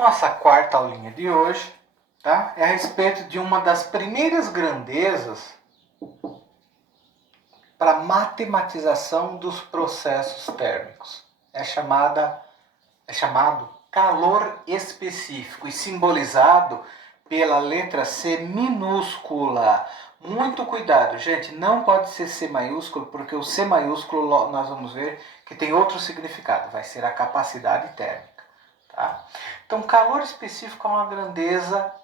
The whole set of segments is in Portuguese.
Nossa quarta aulinha de hoje, tá? É a respeito de uma das primeiras grandezas para matematização dos processos térmicos. É chamado calor específico e simbolizado pela letra C minúscula. Muito cuidado, gente, não pode ser C maiúsculo, porque o C maiúsculo nós vamos ver que tem outro significado, vai ser a capacidade térmica. Tá? Então, calor específico é uma grandeza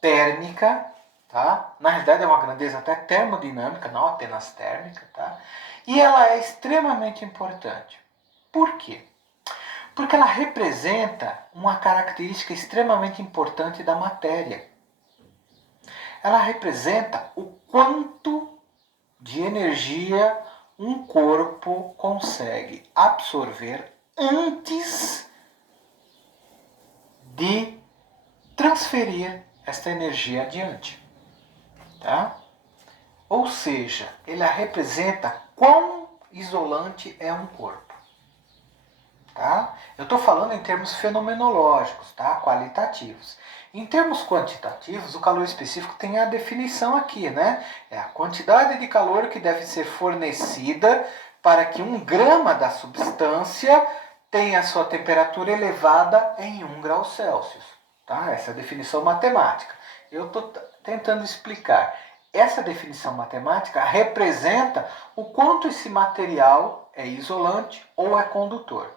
térmica, tá? Na realidade é uma grandeza até termodinâmica, não apenas térmica, tá? E ela é extremamente importante. Por quê? Porque ela representa uma característica extremamente importante da matéria. Ela representa o quanto de energia um corpo consegue absorver antes de transferir esta energia adiante. Tá? Ou seja, ele representa quão isolante é um corpo. Tá? Eu estou falando em termos fenomenológicos, tá? Qualitativos. Em termos quantitativos, o calor específico tem a definição aqui, né? É a quantidade de calor que deve ser fornecida para que 1 grama da substância tenha sua temperatura elevada em 1 grau Celsius. Tá? Essa é a definição matemática. Eu estou tentando explicar. Essa definição matemática representa o quanto esse material é isolante ou é condutor.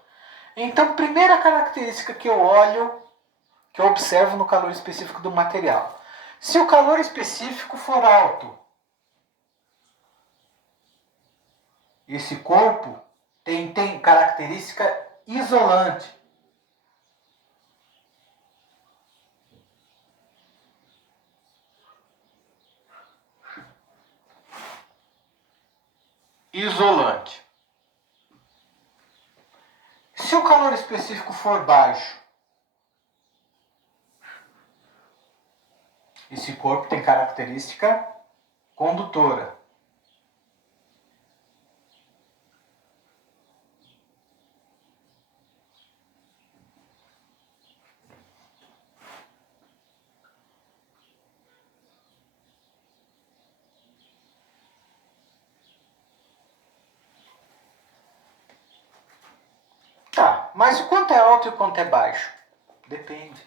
Então, primeira característica que eu olho, que eu observo no calor específico do material. Se o calor específico for alto, esse corpo tem característica isolante. Isolante. Se o calor específico for baixo, esse corpo tem característica condutora. Tá, mas o quanto é alto e o quanto é baixo? Depende.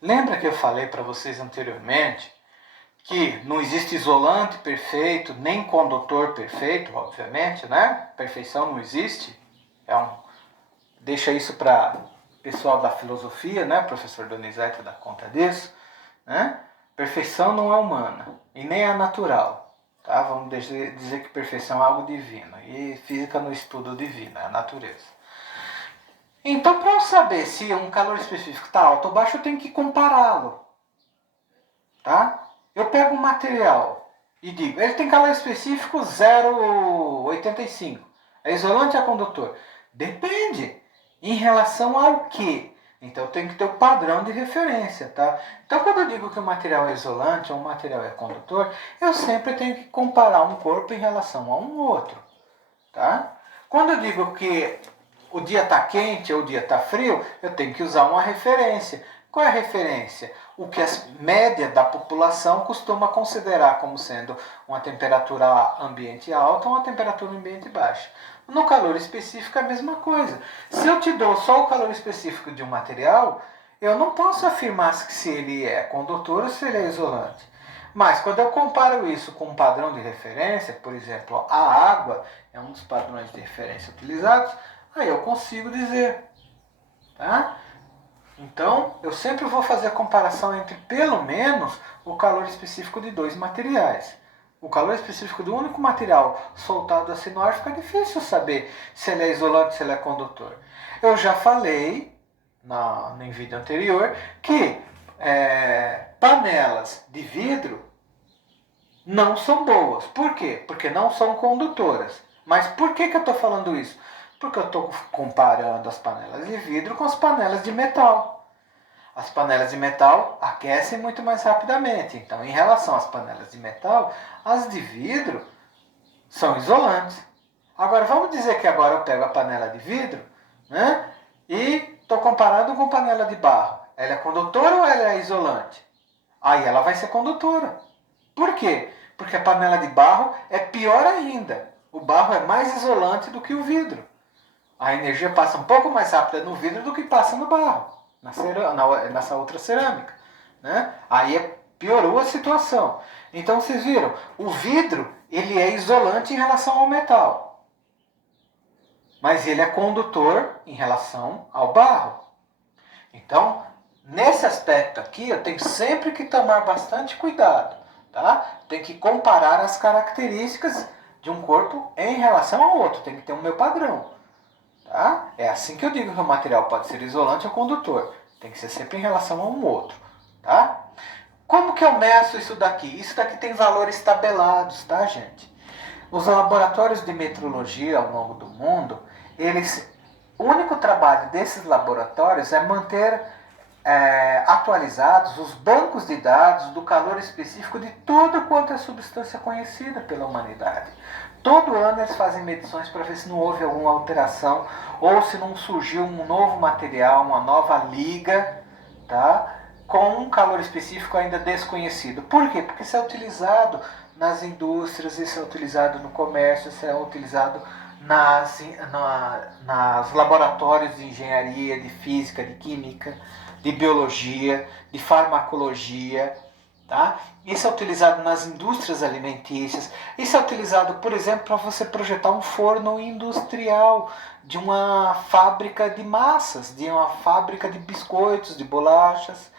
Lembra que eu falei para vocês anteriormente que não existe isolante perfeito, nem condutor perfeito, obviamente, né? Perfeição não existe. Deixa isso para o pessoal da filosofia, né? O professor Donizete dá conta disso, né? Perfeição não é humana e nem é natural. Tá? Vamos dizer que perfeição é algo divino. E física no estudo divino, é a natureza. Então, para eu saber se um calor específico está alto ou baixo, eu tenho que compará-lo. Tá? Eu pego um material e digo, ele tem calor específico 0,85. É isolante ou é condutor? Depende. Em relação ao que? Então eu tenho que ter o padrão de referência, tá? Então quando eu digo que o material é isolante ou o material é condutor, eu sempre tenho que comparar um corpo em relação a um outro, tá? Quando eu digo que o dia está quente ou o dia está frio, eu tenho que usar uma referência. Qual é a referência? O que a média da população costuma considerar como sendo uma temperatura ambiente alta ou uma temperatura ambiente baixa. No calor específico é a mesma coisa. Se eu te dou só o calor específico de um material, eu não posso afirmar se ele é condutor ou se ele é isolante. Mas quando eu comparo isso com um padrão de referência, por exemplo, a água é um dos padrões de referência utilizados, aí eu consigo dizer. Tá? Então, eu sempre vou fazer a comparação entre, pelo menos, o calor específico de 2 materiais. O calor específico do único material soltado assim no ar fica difícil saber se ele é isolante, se ele é condutor. Eu já falei no vídeo anterior que panelas de vidro não são boas. Por quê? Porque não são condutoras. Mas por que eu estou falando isso? Porque eu estou comparando as panelas de vidro com as panelas de metal. As panelas de metal aquecem muito mais rapidamente. Então, em relação às panelas de metal, as de vidro são isolantes. Agora, vamos dizer que agora eu pego a panela de vidro, né, e Estou comparando com panela de barro. Ela é condutora ou ela é isolante? Aí ela vai ser condutora. Por quê? Porque a panela de barro é pior ainda. O barro é mais isolante do que o vidro. A energia passa um pouco mais rápida no vidro do que passa no barro, nessa outra cerâmica. Né? Aí piorou a situação. Então vocês viram, o vidro ele é isolante em relação ao metal. Mas ele é condutor em relação ao barro. Então, nesse aspecto aqui, eu tenho sempre que tomar bastante cuidado. Tá? Tem que comparar as características de um corpo em relação ao outro. Tem que ter um meu padrão. Tá? É assim que eu digo que o material pode ser isolante ou condutor. Tem que ser sempre em relação a um outro. Tá? Como que eu meço isso daqui? Isso daqui tem valores tabelados, tá, gente? Os laboratórios de metrologia ao longo do mundo, o único trabalho desses laboratórios é manter atualizados os bancos de dados do calor específico de tudo quanto é substância conhecida pela humanidade. Todo ano eles fazem medições para ver se não houve alguma alteração ou se não surgiu um novo material, uma nova liga, tá? Com um calor específico ainda desconhecido. Por quê? Porque isso é utilizado nas indústrias, isso é utilizado no comércio, isso é utilizado nas laboratórios de engenharia, de física, de química, de biologia, de farmacologia. Tá? Isso é utilizado nas indústrias alimentícias. Isso é utilizado, por exemplo, para você projetar um forno industrial de uma fábrica de massas, de uma fábrica de biscoitos, de bolachas,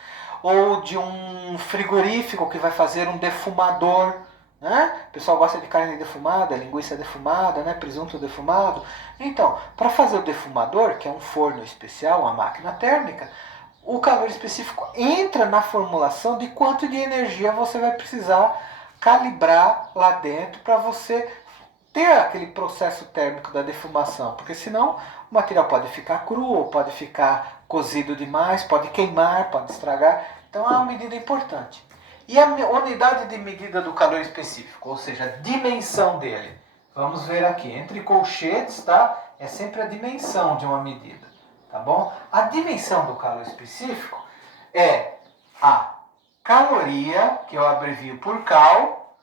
ou de um frigorífico que vai fazer um defumador. Né? O pessoal gosta de carne defumada, linguiça defumada, né? Presunto defumado. Então, para fazer o defumador, que é um forno especial, uma máquina térmica, o calor específico entra na formulação de quanto de energia você vai precisar calibrar lá dentro para você ter aquele processo térmico da defumação, porque senão o material pode ficar cru, ou pode ficar cozido demais, pode queimar, pode estragar. Então é uma medida importante. E a unidade de medida do calor específico, ou seja, a dimensão dele. Vamos ver aqui, entre colchetes, tá? É sempre a dimensão de uma medida. Tá bom? A dimensão do calor específico é a caloria, que eu abrevio por cal,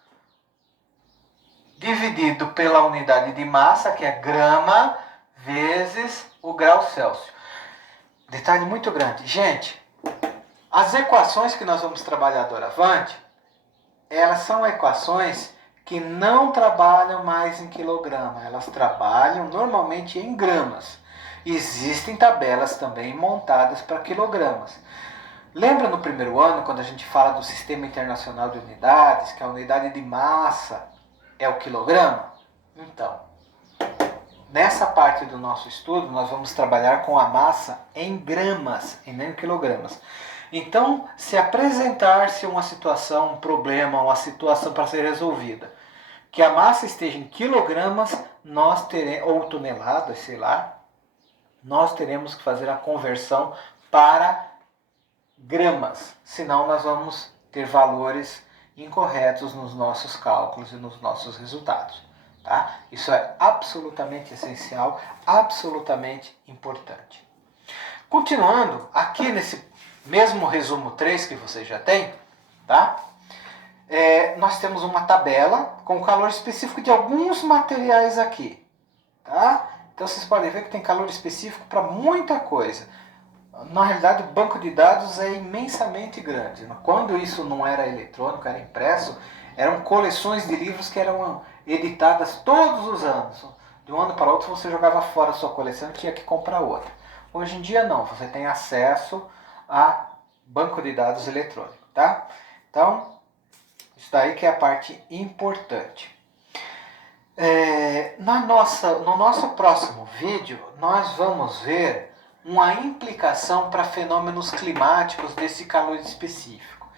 dividido pela unidade de massa, que é grama, vezes o grau Celsius. Detalhe muito grande. Gente, as equações que nós vamos trabalhar doravante, elas são equações que não trabalham mais em quilograma, elas trabalham normalmente em gramas. Existem tabelas também montadas para quilogramas. Lembra no primeiro ano, quando a gente fala do Sistema Internacional de Unidades, que a unidade de massa é o quilograma? Então, nessa parte do nosso estudo, nós vamos trabalhar com a massa em gramas e não em quilogramas. Então, se apresentar-se uma situação, um problema, uma situação para ser resolvida, que a massa esteja em quilogramas, nós teremos, ou toneladas, sei lá, nós teremos que fazer a conversão para gramas, senão nós vamos ter valores incorretos nos nossos cálculos e nos nossos resultados. Tá? Isso é absolutamente essencial, absolutamente importante. Continuando, aqui nesse mesmo resumo 3 que você já tem, tá? Nós temos uma tabela com o calor específico de alguns materiais aqui. Tá? Então vocês podem ver que tem calor específico para muita coisa. Na realidade, o banco de dados é imensamente grande. Quando isso não era eletrônico, era impresso, eram coleções de livros que eram editadas todos os anos. De um ano para outro você jogava fora a sua coleção e tinha que comprar outra. Hoje em dia não, você tem acesso a banco de dados eletrônico. Tá? Então, isso daí que é a parte importante. No nosso próximo vídeo, nós vamos ver uma implicação para fenômenos climáticos desse calor específico.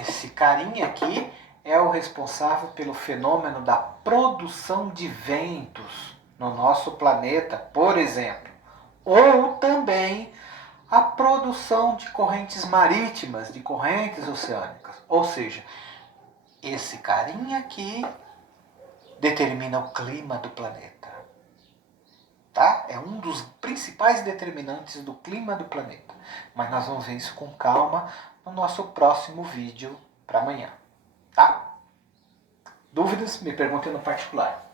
Esse carinha aqui é o responsável pelo fenômeno da produção de ventos no nosso planeta, por exemplo. Ou também a produção de correntes marítimas, de correntes oceânicas. Ou seja, esse carinha aqui determina o clima do planeta. tá? É um dos principais determinantes do clima do planeta. Mas nós vamos ver isso com calma no nosso próximo vídeo para amanhã, tá? Dúvidas? Me perguntem no particular.